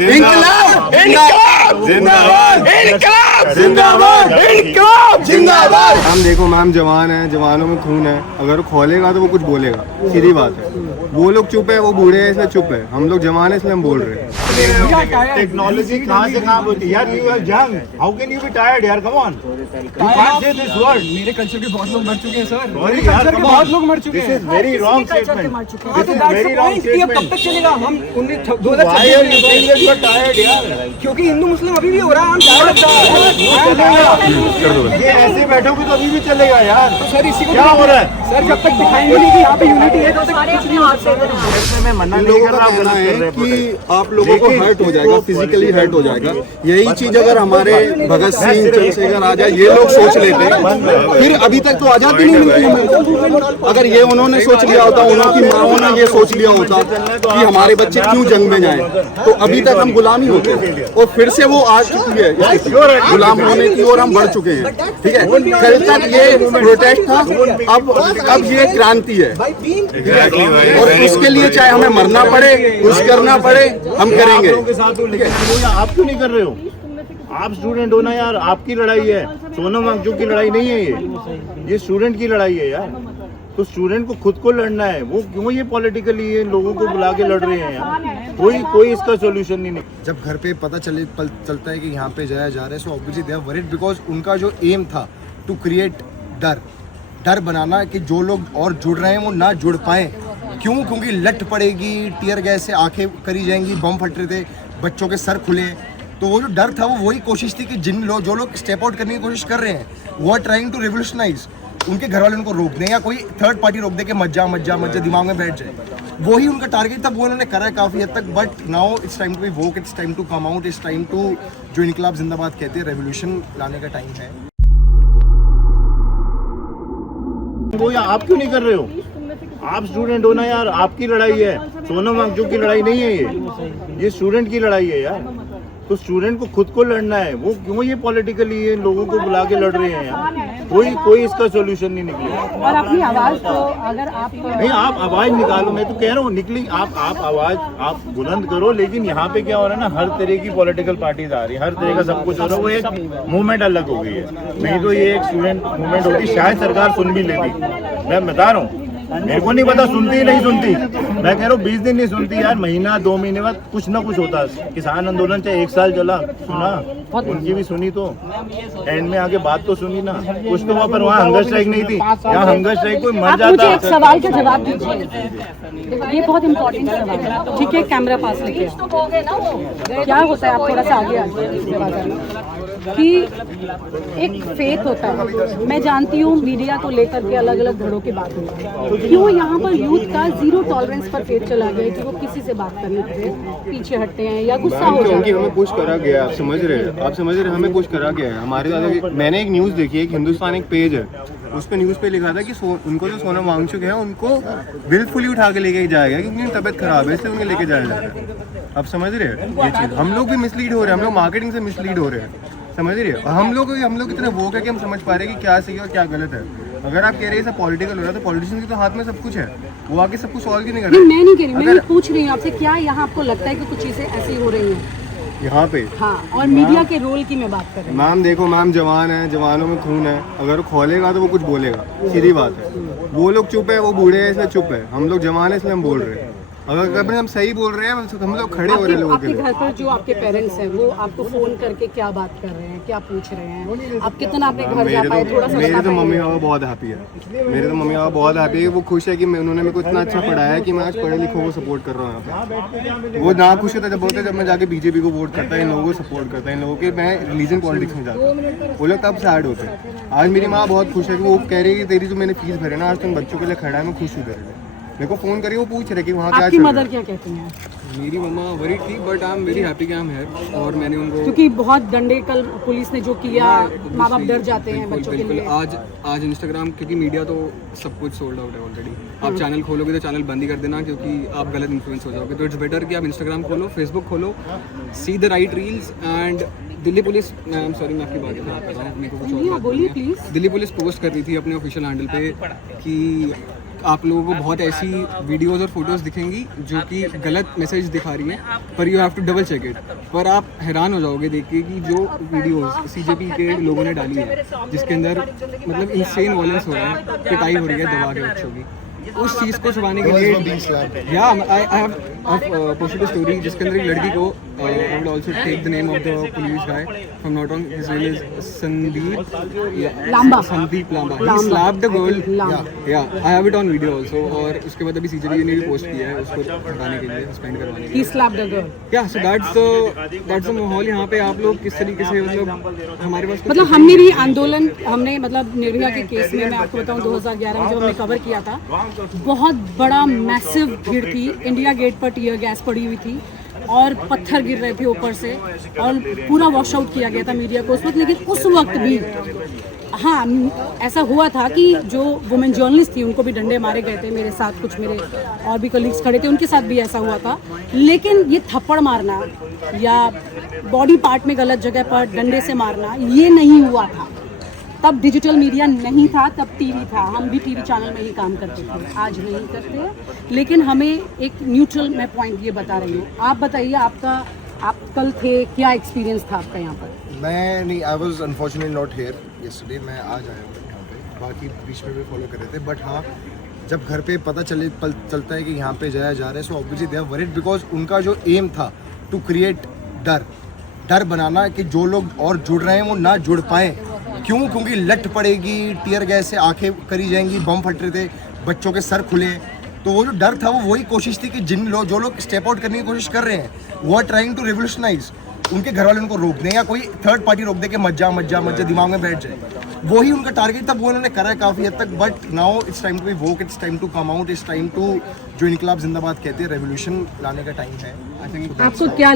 इंकलाब इंकलाब जिंदाबाद इंकलाब जिंदाबाद इंकलाब जिंदाबाद। हम देखो मैम जवान है, जवानों में खून है, अगर खोलेगा तो वो कुछ बोलेगा, सीधी बात है। वो लोग चुप है, वो बूढ़े हैं इसलिए चुप है, हम लोग जवान है इसलिए हम बोल रहे हैं। टेक्नोलॉजी कहाँ से कहाँ होती है यार, you are young, how can you be tired यार, come on, you can't say this word. मेरे कल्चर के बहुत लोग मर चुके हैं सर, सॉरी यार, कम बहुत ऑन, लोग मर चुके दिस हैं। Is very wrong statement, this is very wrong अब कब स्टेटमेंट। तक चलेगा? हम why are you saying that you are tired यार? क्योंकि हिंदू मुस्लिम अभी भी हो रहा है, हम चाहे लगता है। ये ऐसे बैठोगे तो अभी भी चलेगा यार। सर इसी को क्या हो रहा है सर, जब तक दिखाएंगे नहीं कि यहाँ पे यूनिटी है, तब तक कुछ नहीं हो सकता। इसमें मैं मना नहीं लोगों कर का रहा, कहना गलत कर रहे है हैं कि आप लोगों को हर्ट हो जाएगा, फिजिकली हर्ट हो जाएगा। यही चीज अगर हमारे भगत सिंह, चंद्रशेखर आजाद ये लोग सोच लेते फिर अभी तक तो आजादी नहीं मिलती हमें। अगर ये उन्होंने सोच लिया होता, उन्होंने माओ ने ये सोच लिया होता कि हमारे बच्चे क्यों जंग में जाएं, तो अभी तक हम गुलामी होते। और फिर से वो आ चुकी है गुलाम होने की ओर, हम बढ़ चुके हैं। ठीक है, कल तक ये प्रोटेस्ट था, अब ये क्रांति है। और उसके लिए चाहे हमें मरना पड़े, कुछ करना पड़े, हम करेंगे। आप क्यों नहीं कर रहे हो? आप स्टूडेंट हो ना यार, आपकी लड़ाई है, सोनम वांगचुक की लड़ाई नहीं है ये स्टूडेंट की लड़ाई है यार। तो स्टूडेंट को खुद को लड़ना है, वो क्यों ये पॉलिटिकली ये लोगों को बुला के लड़ रहे हैं यार? कोई इसका सोल्यूशन नहीं। जब घर पे पता चलता है कि यहाँ पे जाया जा रहा है, so obviously they are worried, because उनका जो एम था टू क्रिएट डर बनाना कि जो लोग और जुड़ रहे हैं वो ना जुड़ पाए। क्यों? क्योंकि लट पड़ेगी, टियर गैस से आंखें करी जाएंगी, बम फट रहे थे, बच्चों के सर खुले। तो वो जो डर था, वो वही कोशिश थी कि जो लोग स्टेप आउट करने की कोशिश कर रहे हैं, वो आर ट्राइंग टू रिवोल्यूशनाइज। उनके घर वाले उनको रोक दें या कोई थर्ड पार्टी रोक दे के मत जा दिमाग में बैठ जाए, वही उनका टारगेट था। वो उन्होंने करा है काफ़ी हद तक, but now it's time to be woke, it's time to come out, it's time to, जो इनकलाब जिंदाबाद कहते हैं, रेवोल्यूशन लाने का टाइम है। वो आप क्यों नहीं कर रहे हो? आप स्टूडेंट हो ना यार, आपकी लड़ाई है, सोनम वांगचुक की लड़ाई नहीं है ये स्टूडेंट की लड़ाई है यार। तो स्टूडेंट को खुद को लड़ना है, वो क्यों ये पॉलिटिकली ये लोगों को बुला के लड़ रहे हैं यार? कोई इसका सोल्यूशन नहीं निकलेगा। और अपनी आवाज को अगर आप नहीं, आप आवाज निकालो, मैं तो कह रहा हूँ निकली, आप आवाज आप बुलंद करो। लेकिन यहाँ पे क्या हो रहा है ना, हर तरह की पॉलिटिकल पार्टीज आ रही है, हर तरह का सब कुछ हो रहा है, वो एक मूवमेंट अलग हो गई है। नहीं तो ये एक स्टूडेंट मूवमेंट होती, शायद सरकार सुन भी लेती। मैं बता रहा हूँ, मेरे को नहीं पता सुनती ही नहीं सुनती। मैं कह रहा हूँ 20 दिन नहीं सुनती यार, महीना 2 महीने बाद कुछ ना कुछ होता। किसान आंदोलन चाहे 1 साल चला, सुना, उनकी भी सुनी, तो एंड में आके बात तो सुनी ना कुछ। तो वहाँ पर वहाँ हंगर स्ट्राइक नहीं थी, यहाँ हंगर स्ट्राइक कोई मर जाता। मुझे एक सवाल का जवाब दीजिए, ये बहुत इंपॉर्टेंट सवाल है। ठीक है, कैमरा पास लेके क्या होता है, आप थोड़ा सा आगे आ जाइए। कि एक फेथ होता है, मैं जानती हूँ मीडिया को लेकर के अलग अलग धड़ों की बात होती है, क्यों यहाँ पर यूथ का 0 टॉलरेंस पर फेथ चला गया कि वो किसी से बात करने के पीछे हटते हैं या गुस्सा हो जाते हैं? हमें पुश करा गया, आप समझ रहे हैं, हमें पुश करा गया है हमारे ज़्यादा। मैंने एक न्यूज़ देखी है, एक हिंदुस्तान एक पेज है, उस पर न्यूज़ पे लिखा था कि उनको जो सोनम वांगचुक है उनको विलफुली उठा के लेके जाएगा क्योंकि उनकी तबीयत खराब है, इसलिए उन्हें लेके जाया जा रहा है। आप समझ रहे हैं ये चीज़? हम लोग भी मिसलीड हो रहे हैं, हम लोग मार्केटिंग से मिसलीड हो रहे हैं, समझ रही है। हम लोग इतने वो है कि हम समझ पा रहे हैं कि क्या सही और क्या गलत है। अगर आप कह रहे हैं सब पॉलिटिकल हो रहा है, तो पॉलिटिशियन के तो हाथ में सब कुछ है, वो आके सब कुछ सॉल्व क्यों नहीं कर रहे? मैं नहीं कह रही, मैं पूछ रही हूँ आपसे, क्या यहाँ आपको लगता है कि कुछ चीजें ऐसी हो रही हैं यहाँ पे? हाँ, और मीडिया के रोल की मैं बात कर रही हूँ। मैम देखो, मैम जवान है, जवानों में खून है, अगर खोलेगा तो वो कुछ बोलेगा, सीधी बात है। वो लोग चुप है, वो बूढ़े हैं इसलिए चुप है, हम लोग जवान है इसलिए हम बोल रहे हैं। अगर कभी हम सही बोल रहे हैं, हम लोग खड़े हो रहे हैं लोगों के लिए। आपके घर पर जो आपके पेरेंट्स हैं, वो आपको फोन करके क्या बात कर रहे हैं, क्या पूछ रहे हैं? आप कितना अपने घर जा पाए, थोड़ा सा मेरे तो मम्मी पापा बहुत हैप्पी है, वो खुश है कि उन्होंने मेरे को इतना अच्छा पढ़ाया है कि मैं आज पढ़े लिखों को सपोर्ट कर रहा हूँ यहाँ पे। वो ना खुश होता जब मैं जाके बीजेपी को वोट करता है, इन लोगों को सपोर्ट करता है, इन लोगों के मैं रिलीजन पॉलिटिक्स में जाता, वो लोग तब सैड होते हैं। आज मेरी माँ बहुत खुश है कि वो कह रही है कि तेरी जो मैंने फीस भरे ना, आज तुम बच्चों के लिए खड़ा है, मैं खुश हूँ तेरे लिए। मेरे को फोन करिए, वो पूछ रहे कि वहाँ क्या आपकी मदर क्या कहती हैं? मेरी मम्मा वरीड थी, but I am very happy कि आई एम हियर। और मैंने उनको, क्योंकि बहुत डंडे कल पुलिस ने जो किया, माँ बाप डर जाते हैं बच्चों के लिए। आज इंस्टाग्राम, क्योंकि मीडिया तो सब कुछ सोल्ड आउट है ऑलरेडी। आप चैनल खोलोगे तो चैनल बंद ही कर देना, क्योंकि आप गलत इन्फ्लुएंस हो जाओगे। तो इट्स बेटर कि आप इंस्टाग्राम खोलो, फेसबुक खोलो, see the right reels. And Delhi police, I am sorry, मैं आपकी बात खराब कर रहा हूँ, मेरे को कुछ और बात बोलिए करनी है। प्लीज। दिल्ली पुलिस पोस्ट कर रही थी अपने ऑफिशियल हैंडल पे कि आप लोगों को बहुत ऐसी वीडियोस और फोटोज़ दिखेंगी जो कि गलत मैसेज दिखा रही हैं, पर you have to double check it. पर आप हैरान हो जाओगे देख के कि जो वीडियोस सीजेपी के लोगों ने डाली है जिसके अंदर मतलब इंसेन वायलेंस हो रहा है, पिटाई हो रही है दबा के बच्चों की, उस चीज़ को छुपाने के लिए या I have posted a story जिसके अंदर एक लड़की को I would also take the name of the police guy, if I am not wrong, his name is Sandeep Lamba. He slapped the girl, या I have it on video also. और उसके बाद अभी सीजेपी ने भी पोस्ट किया है उसको हटाने के लिए, सस्पेंड करवाने के लिए। He slapped a girl. या सो दैट्स द माहौल यहाँ पे। आप लोग किस तरीके से मतलब हमारे पास कुछ मतलब हमने भी आंदोलन, हमने मतलब निर्भया के केस में, मैं आपको बताऊं 2011 में जब हमने कवर किया था, बहुत बड़ा मैसिव भीड़ थी, इंडिया गेट पर टीयर गैस पड़ी हुई थी और पत्थर गिर रहे थे ऊपर से और पूरा वॉश आउट किया गया था मीडिया को उस वक्त। लेकिन उस वक्त भी हाँ ऐसा हुआ था कि जो वुमेन जर्नलिस्ट थी उनको भी डंडे मारे गए थे, मेरे साथ कुछ मेरे और भी कलीग्स खड़े थे उनके साथ भी ऐसा हुआ था। लेकिन ये थप्पड़ मारना या बॉडी पार्ट में गलत जगह पर डंडे से मारना ये नहीं हुआ था। तब डिजिटल मीडिया नहीं था, तब टीवी था, हम भी टीवी चैनल में ही काम करते थे, आज नहीं करते। लेकिन हमें एक न्यूट्रल, मैं पॉइंट ये बता रही हूँ। आप बताइए आप कल थे, क्या एक्सपीरियंस था आपका यहाँ पर? मैं नहीं, I was unfortunately not here yesterday, मैं आज आया हूँ यहाँ पे, बाकी बीच में भी फॉलो कर रहे थे। बट हाँ, जब घर पे पता चलता है कि यहाँ पे जाया जा रहा है, so obviously they are worried, because उनका जो एम था टू क्रिएट डर बनाना कि जो लोग और जुड़ रहे हैं वो ना जुड़ पाएँ। क्यों? क्योंकि लट पड़ेगी, टीयर गैस से आंखें करी जाएंगी, बम फट रहे थे, बच्चों के सर खुले। तो वो जो डर था वो वही कोशिश थी कि जो लोग स्टेप आउट करने की कोशिश कर रहे हैं, वो आर ट्राइंग टू रिवोल्यूशनाइज, उनके घर वाले उनको रोक दें या कोई थर्ड पार्टी रोक दे कि मत जा दिमाग में बैठ जाए। वही उनका टारगेट था, वो उन्होंने करा है काफ़ी हद तक। But now it's time to be woke, it's time to come out, it's time to, जो इनकलाब जिंदाबाद कहते हैं, रेवोल्यूशन लाने का टाइम है। आपको क्या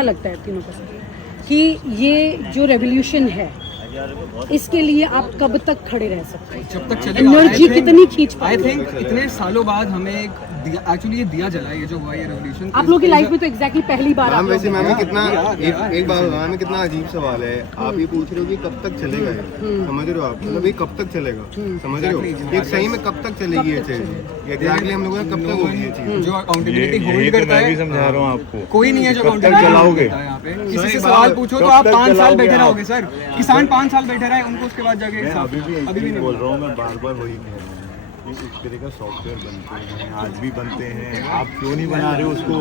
लगता है तीनों को कि ये जो रेवोल्यूशन है इसके लिए आप कब तक खड़े रह सकते हैं? जब तक चलेगा। एनर्जी कितनी खींच आई पाएंगे? थिंक इतने सालों बाद हमें एक्चुअली ये दिया जला, ये जो हुआ ये रेवोल्यूशन आप लोगों की लाइफ में तो एग्जैक्टली पहली बार मैम आप वैसे लोग मैम हैं। कितना एक बात मैम में कितना अजीब सवाल है। आप ये पूछ रहे हो कि कब तक चलेगा ये, समझ रहे हो आप? मतलब ये कब तक चलेगा, समझ रहे हो? ये सही में कब तक चलेगी ये चीज? एग्जैक्टली हम लोगों ने कब तक होगी ये चीज? जो अकाउंटेबिलिटी होल्ड करता है, समझा रहा हूँ आपको, कोई नहीं है जो कब तक अकाउंटेबिलिटी चलाओगे? यहाँ पे किसी से सवाल पूछो तो आप 5 साल बैठे रहोगे सर। किसान 5 साल बैठे रहे, उनको उसके बाद जाके अभी भी बोल रहा हूँ, मैं बार बार वही कह रहा हूँ कि इस तरह का सॉफ्टवेयर बनते हैं, आज भी बनते हैं। आप क्यों नहीं बना रहे हो उसको?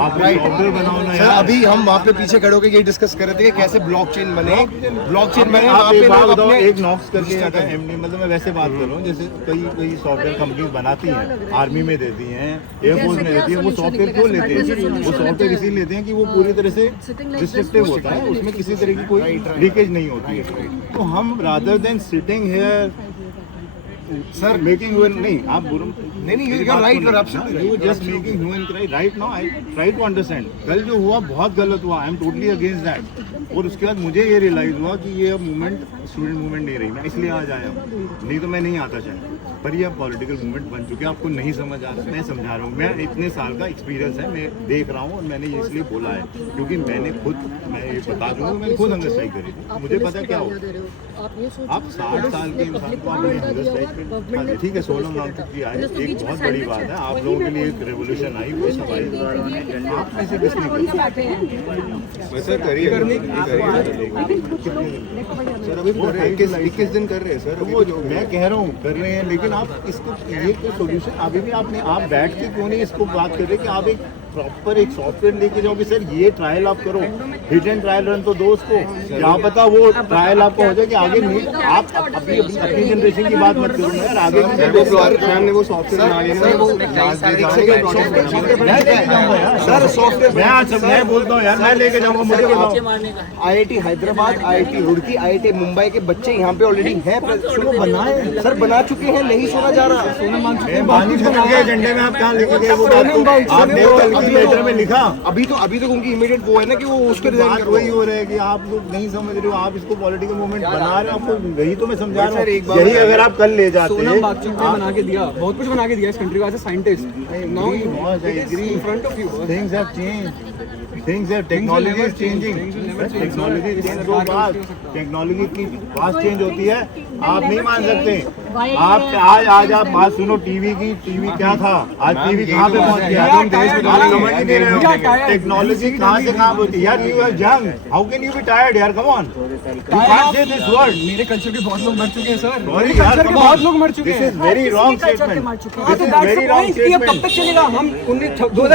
आप सॉफ्टवेयर बनाओ ना सर, यार। अभी हम वहाँ पे पीछे खड़े होकर ये डिस्कस कर रहे थे कि कैसे ब्लॉकचेन बने, आप वहाँ पे एक बात लोग बताओ, अपने एक नॉक्स करके आता है एमडी, मतलब मैं वैसे बात कर रहा हूँ जैसे कई सॉफ्टवेयर कंपनीज बनाती हैं, आर्मी में देती हैं, एयरफोर्स में देती हैं। वो सॉफ्टवेयर क्यों लेते हैं? वो सॉफ्टवेयर इसीलिए लेते हैं कि वो पूरी तरह से रिस्ट्रिक्टिव होता है, उसमें किसी तरह की कोई लीकेज नहीं होती है। तो हम rather than sitting here sir making नहीं, आप नहीं, you are right, you're absolutely right. You just making human cry right now. I try to understand, कल जो हुआ बहुत गलत हुआ, I am totally against that. और उसके बाद मुझे ये रियलाइज हुआ कि ये अब मूवमेंट स्टूडेंट मूवमेंट नहीं रही, मैं इसलिए आज आया हूँ, नहीं तो मैं नहीं आता शायद। पर ये अब पॉलिटिकल मूवमेंट बन चुके हैं, आपको नहीं समझ आ रहा, मैं समझा रहा हूँ। मैं इतने साल का एक्सपीरियंस है, मैं देख रहा हूँ और मैंने ये इसलिए बोला है क्योंकि मैंने खुद, मैं ये बता दूँ, मैंने खुद हंगर स्ट्राइक करी थी, मुझे पता क्या हो। आप 60 साल के इंसान को आपने हंगर स्ट्राइक, ठीक है 16 मार्च तक की आई, एक बहुत बड़ी बात है। आप लोगों के लिए एक रेवोल्यूशन आई, वो सब आई, आप ऐसे किसने करी? सर करिए सर, अभी 21 दिन कर रहे हैं सर। वो जो मैं कह रहा हूँ कर रहे हैं, लेकिन आप इसको ये कोई सोल्यूशन अभी भी आप बैठ के क्यों नहीं इसको बात कर रहे कि आप एक प्रॉपर एक सॉफ्टवेयर लेके जाओगे सर, ये ट्रायल आप करो, हिट एंड ट्रायल रन तो दो उसको, क्या पता वो ट्रायल आपको हो जाए कि आगे नहीं। आप अभी अपनी जनरेशन की बात मत करो ना यार, आगे मैम ने वो सॉफ्टवेयर बना लिया ना, वो सर सॉफ्टवेयर मैं बोलता हूँ यार, मैं लेके जाऊंगा, मुझे बताओ। IIT Hyderabad, IIT Roorkee, IIT Mumbai के बच्चे यहाँ पे ऑलरेडी हैं, सुनो बनाए सर, बना चुके हैं, नहीं सुना जा रहा। एजेंडे में आप कहाँ लेके गए वो बात? आपने लेटर में लिखा, अभी तो उनकी इमीडिएट वो है ना कि वो उसके रिजाइन कर वही हो रहा है कि आप लोग नहीं समझ रहे हो, आप इसको पॉलिटिकल मूवमेंट बना रहे हो, आपको यही तो मैं समझा रहा हूँ। यही अगर आप कल ले जाते सोनम बागचुक ने बना के दिया, बहुत कुछ बना के दिया इस कंट्री को as a scientist. Now in front of you things have changed, things have, technology is changing, technology change तो बात, टेक्नोलॉजी की फास्ट चेंज होती है, आप नहीं मान सकते। आप आज आप बात सुनो टीवी की। टीवी क्या था, आज टीवी कहाँ पे पहुँच गया? आप समझ ही नहीं रहे हो टेक्नोलॉजी कहाँ से कहाँ होती है यार। You are young, how can you be tired यार? Come on, you can't say this word. मेरे कल्चर के बहुत लोग मर चुके हैं सर। सॉरी यार, बहुत लोग मर चुके दिस हैं। Is very wrong statement. This is very wrong अब स्टेटमेंट। कब तक चलेगा? हम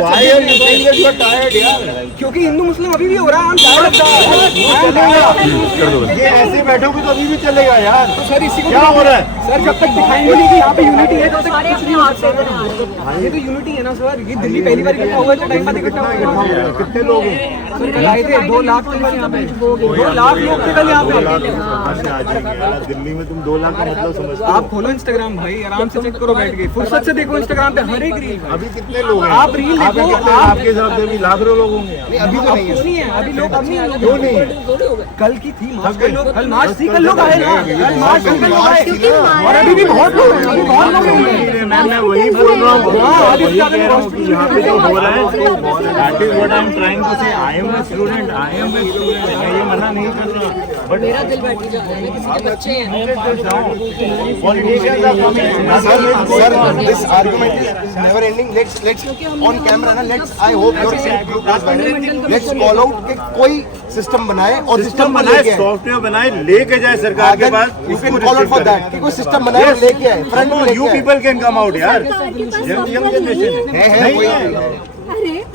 Why are you saying that you are tired यार? क्योंकि हिंदू मुस्लिम अभी भी हो रहा है। हम ये ऐसे बैठोगे तो अभी भी चलेगा यार। तो सर इसी को क्या हो रहा है सर? जब तक दिखाएंगे नहीं कि यहाँ पे यूनिटी है तब तक कुछ नहीं हो सकता। ये तो यूनिटी है ना सर। ये दिल्ली पहली बार इकट्ठा हुआ है, टाइम बाद इकट्ठा हुआ। कितने लोग हैं? सर कल आए थे 2 लाख के कल यहाँ पे 2 लाख लोग थे कल यहाँ पे। आ जाएंगे यार। दिल्ली में तुम 2 लाख का मतलब समझते हो? आप खोलो इंस्टाग्राम भाई, आराम से चेक करो बैठ के, फुर्सत से देखो इंस्टाग्राम पे हर एक रील। अभी कितने लोग हैं? आप रील देखो, आपके हिसाब से भी लाखों लोग होंगे। अभी तो नहीं है। नहीं है अभी लोग, अब नहीं है। क्यों नहीं है? कल की थी मार्च, कल मार्च थी, कल लोग आए ना। कल मार्च थी, कल लोग आए और अभी भी बहुत लोग हैं। अभी बहुत लोग हैं। मैं वही बोल रहा हूँ, वही कह रहा हूँ कि यहाँ पे जो हो रहा है that is what I am trying to say. I am a student, I am a student. मैं ये मना नहीं कर रहा, but मेरा दिल बैठ जाता है, किसी के बच्चे हैं। Politicians are coming. Sir, this argument is never ending. Let's on camera ना, I hope your let's call out कि कोई सिस्टम बनाए और सिस्टम बनाए, सॉफ्टवेयर बनाए, लेके जाए सरकार के पास। You can call out for that कि कोई सिस्टम बनाए और लेके आए, फ्रंट में You people can come out यार। यंग जनरेशन है वही है।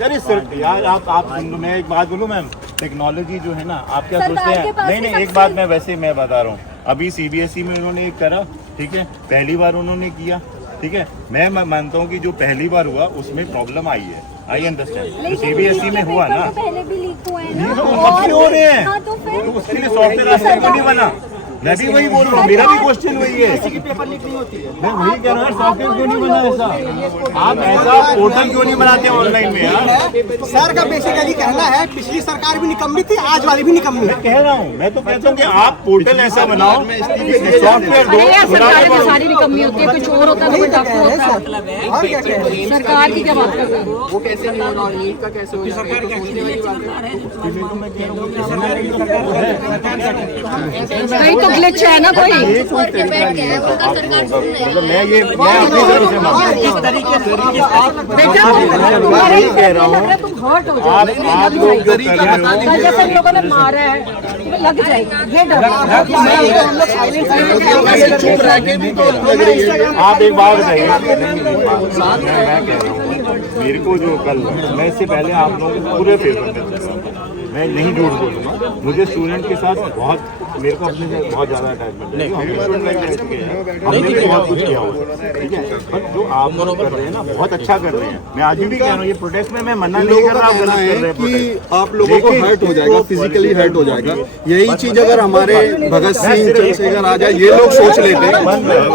यार सर यार आप मैं एक बात बोलूं मैम, टेक्नोलॉजी जो है ना, आप क्या सोचते हैं? नहीं एक बात मैं वैसे मैं बता रहा हूँ। अभी सीबीएसई में उन्होंने एक करा, ठीक है, पहली बार उन्होंने किया, ठीक है। मैं मानता हूँ कि जो पहली बार हुआ उसमें प्रॉब्लम आई है, आई अंडरस्टैंड। जो सीबीएसई में हुआ ना, पहले भी लीक हुए हैं ये ना, तो अब क्यों हो रहे हैं? हाँ, तो फिर तो उसके लिए सॉफ्टवेयर आज तक नहीं बना। मैं भी वही बोल रहा हूँ, मेरा भी क्वेश्चन वही है। पेपर लीक नहीं होती है। मैं वही कह रहा हूँ, सॉफ्टवेयर क्यों नहीं बना ऐसा? आप ऐसा पोर्टल क्यों नहीं बनाते ऑनलाइन में यार? सर का बेसिकली कहना है पिछली सरकार भी निकम्मी थी, आज वाली भी निकम्मी है। कह रहा हूँ, मैं तो कहता हूँ कि आप पोर्टल ऐसा बनाओ, सॉफ्टवेयर दो। सरकार की सारी निकम्मी होती है, कोई चोर होता है तो कोई डाकू होता है। और क्या कह रहे हैं? सरकार की क्या बात कर रहे हैं? वो कैसे नहीं हो रहा और नीट का कैसे हो रहा है? कहीं तो ग्लिच है ना कोई। ऊपर के बैठ गए हैं, उनका सरकार सुन रही है। मतलब मैं अपनी तरफ से मांग बेटा वही कह रहा हूँ। तुम हर्ट हो जाओगे। आप लोग जो कर रहे हो, कल जैसे इन लोगों ने मारा है, तुम्हें लग जाएगी, ये डर है। हम लोग साइलेंट आप एक बात बताइए। मैं कह रहा हूँ, मेरे को जो कल, मैं इससे पहले आप लोगों को पूरे फेवर में चल रहा था, मैं नहीं झूठ बोलूँगा। मुझे स्टूडेंट के साथ बहुत, मेरे को अपने से बहुत ज़्यादा अटैचमेंट है। हमने भी बहुत कुछ किया हुआ, ठीक है। पर जो आप लोग कर रहे हैं ना, बहुत अच्छा कर रहे हैं। मैं आज भी कह रहा हूँ, ये प्रोटेस्ट में मैं मना नहीं कर रहा, आप गलत कर रहे हैं कि आप लोगों को हर्ट हो जाएगा, फिजिकली हर्ट हो जाएगा। यही चीज अगर हमारे भगत सिंह, चंद्रशेखर आजाद ये लोग सोच लेते,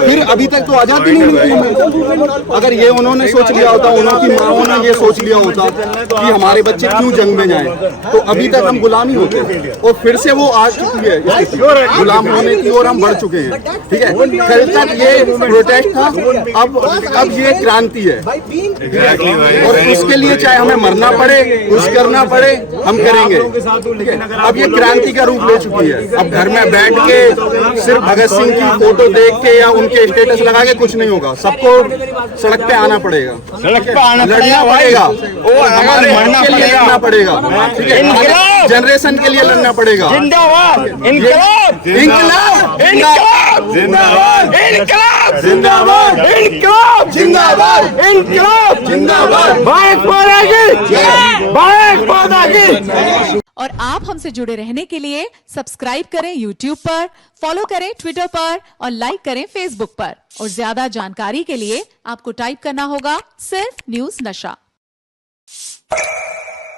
फिर अभी तक तो आजादी नहीं मिलती हमें। अगर ये उन्होंने सोच लिया होता, उन्होंने माओ ने ये सोच लिया होता कि हमारे बच्चे क्यों जंग में जाएं, तो अभी तक हम गुलाम ही होते। और फिर से वो आ चुकी है, गुलाम होने की ओर हम बढ़ चुके हैं, ठीक है। कल तक ये प्रोटेस्ट था, अब ये क्रांति है, और उसके लिए चाहे हमें मरना पड़े, कुछ करना पड़े, हम करेंगे, ठीक है। अब ये क्रांति का रूप ले चुकी है। अब घर में बैठ के सिर्फ भगत सिंह की फोटो देख के या उनके स्टेटस लगा के कुछ नहीं होगा, सबको सड़क पे आना पड़ेगा, सड़क पे आना लड़ना पड़ेगा, हमारे हक के लिए लड़ना पड़ेगा, ठीक है। जनरेशन के लिए लड़ना पड़ेगा। जिंदाबाद इंकलाब, इंकलाब, जिंदाबाद जिंदाबाद, जिंदाबाद, जिंदाबाद, जिंदाबाद। भारत माता की जय, भारत माता की। और आप हमसे जुड़े रहने के लिए सब्सक्राइब करें YouTube पर, फॉलो करें Twitter पर और लाइक करें Facebook पर। और ज्यादा जानकारी के लिए आपको टाइप करना होगा सिर्फ न्यूज़ नशा।